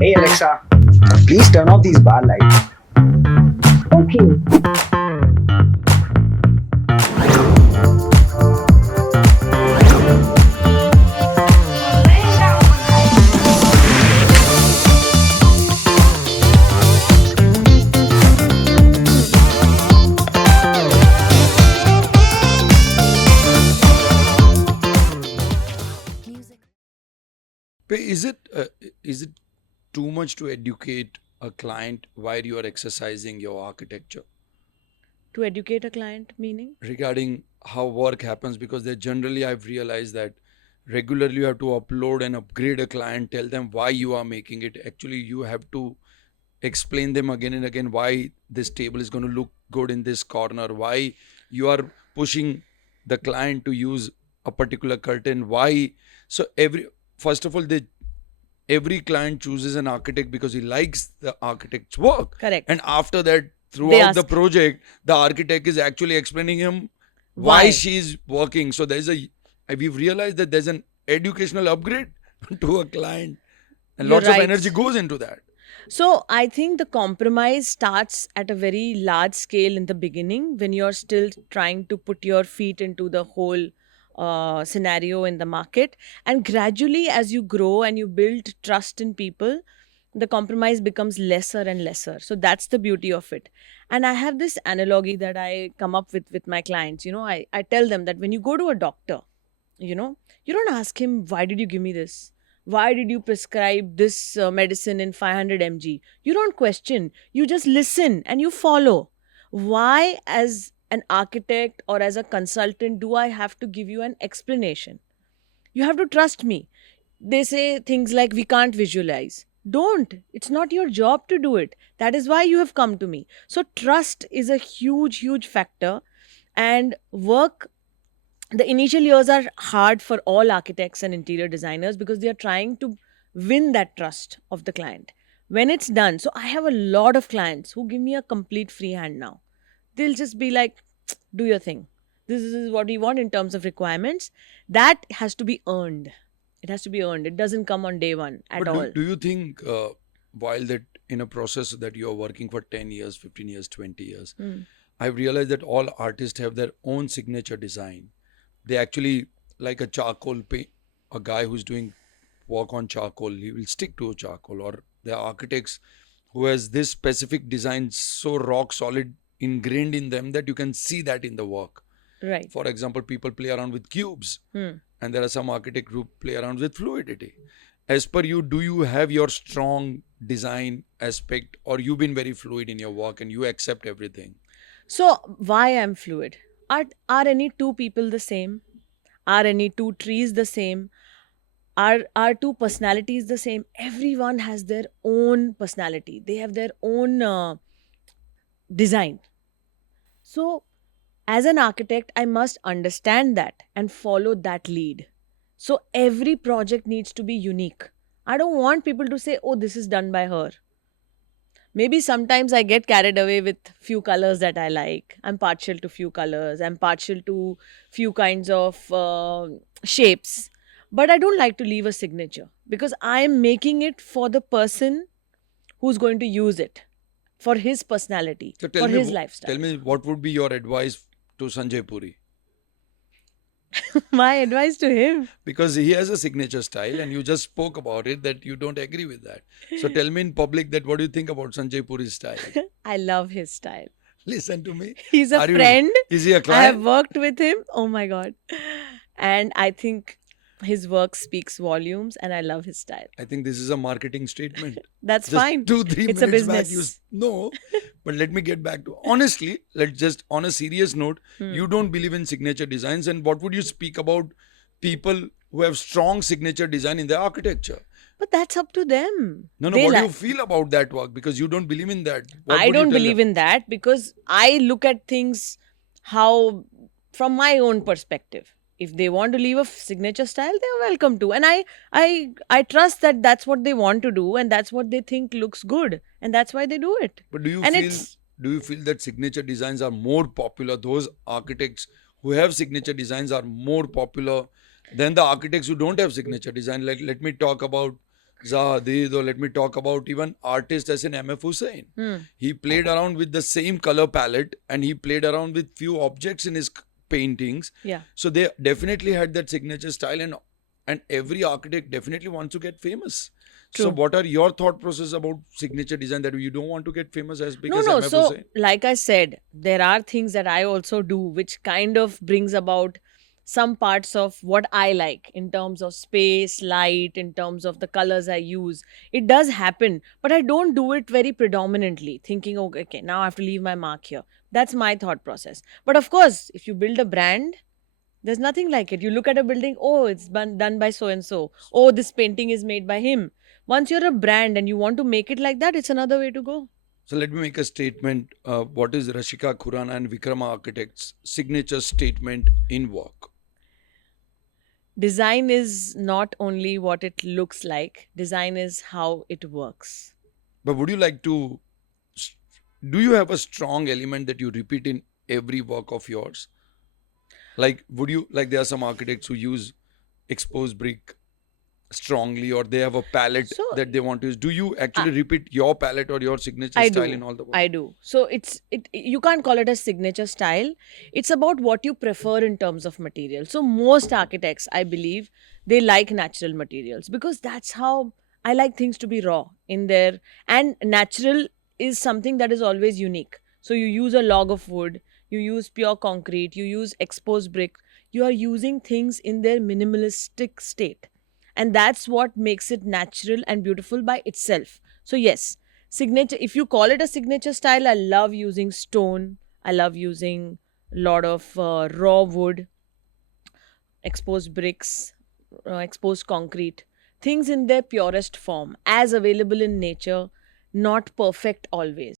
Hey Alexa, please turn off these bar lights. Okay. Is it too much to educate a client while you are exercising your architecture To educate a client, meaning? regarding how work happens? Because they generally, I've realized that regularly you have to upload and upgrade a client, tell them why you are making it. Actually, you have to explain them again and again why this table is going to look good in this corner, why you are pushing the client to use a particular curtain, why. So every first of all, every client chooses an architect because he likes the architect's work. Correct. And after that, They throughout the ask- project, the architect is actually explaining him Why? why she's working. So we've realized that there's an educational upgrade to a client, and You're lots of right. energy goes into that. So I think the compromise starts at a very large scale in the beginning when you're still trying to put your feet into the whole scenario in the market. And gradually, as you grow and you build trust in people, the compromise becomes lesser and lesser. So that's the beauty of it. And I have this analogy that I come up with my clients. I tell them that when you go to a doctor, you don't ask him, why did you give me this? Why did you prescribe this medicine in 500 mg? You don't question. You just listen and you follow. Why, as an architect or as a consultant, do I have to give you an explanation? You have to trust me. They say things like, we can't visualize. Don't. It's not your job to do it. That is why you have come to me. So, trust is a huge, huge factor. And the initial years are hard for all architects and interior designers because they are trying to win that trust of the client. When it's done, so I have a lot of clients who give me a complete free hand now. They'll just be like, do your thing. This is what we want in terms of requirements. That has to be earned. It has to be earned. It doesn't come on day one at But all. do you think while that in a process that you are working for 10 years, 15 years, 20 years, Hmm. I've realized that all artists have their own signature design. They actually, like a charcoal paint, a guy who's doing work on charcoal, he will stick to charcoal. Or there are architects who has this specific design so rock solid ingrained in them that you can see that in the work. Right. For example, people play around with cubes, Hmm. and there are some architects who play around with fluidity. As per you, do you have your strong design aspect, or you've been very fluid in your work and you accept everything? So, why I'm fluid? Are any two people the same? Are any two trees the same? Are two personalities the same? Everyone has their own personality. They have their own design. So, as an architect, I must understand that and follow that lead. So, every project needs to be unique. I don't want people to say, oh, this is done by her. Maybe sometimes I get carried away with few colors that I like. I'm partial to few colors. I'm partial to few kinds of shapes. But I don't like to leave a signature because I'm making it for the person who's going to use it, for his personality, So for his lifestyle. tell me what would be your advice to Sanjay Puri? My advice to him. Because he has a signature style and you just spoke about it that you don't agree with that. So tell me in public that what do you think about Sanjay Puri's style? I love his style. Listen to me. He's a Are you- friend. Is he a I have client? worked with him. Oh my God. And I think his work speaks volumes and I love his style. I think this is a marketing statement. That's Just fine. 2-3 It's a minutes back business. no, but let me get back to honestly, let's just on a serious note, Hmm. you don't believe in signature designs, and what would you speak about people who have strong signature design in their architecture? But that's up to them. No, They what do you like- feel about that work? Because you don't believe in that. What I would you don't tell believe them? in that because I look at things how from my own perspective. If they want to leave a signature style, they're welcome to. And I trust that that's what they want to do and that's what they think looks good. And that's why they do it. But do you And feel it's- that signature designs are more popular? Those architects who have signature designs are more popular than the architects who don't have signature design. Like let me talk about Zahadi, though, let me talk about even artists as in MF Hussain. Hmm. He played around with the same color palette and he played around with few objects in his paintings. Yeah. So they definitely had that signature style, and every architect definitely wants to get famous. So True. what are your thought process about signature design that you don't want to get famous as big No, as no. MF So, Hussain? like I said, there are things that I also do which kind of brings about some parts of what I like in terms of space, light, in terms of the colors I use. It does happen, but I don't do it very predominantly, thinking, okay, now I have to leave my mark here. That's my thought process. But of course, if you build a brand, there's nothing like it. You look at a building, oh, it's done by so and so. Oh, this painting is made by him. Once you're a brand and you want to make it like that, it's another way to go. So let me make a statement. What is Rashika Khurana and Vikrama Architects' signature statement in work? Design is not only what it looks like, design is how it works. But would you like to, do you have a strong element that you repeat in every work of yours? Like, would you, like, there are some architects who use exposed brick strongly, or they have a palette So that they want to use. Do you I, actually repeat your palette or your signature I style in do. all the work? I do. So you can't call it a signature style. It's about what you prefer in terms of material. So most architects, I believe, they like natural materials because that's how I like things to be raw in there. And natural is something that is always unique. So you use a log of wood, you use pure concrete, you use exposed brick. You are using things in their minimalistic state. And that's what makes it natural and beautiful by itself. So yes, signature, if you call it a signature style, I love using stone, I love using a lot of raw wood, exposed bricks, exposed concrete, things in their purest form as available in nature, not perfect always.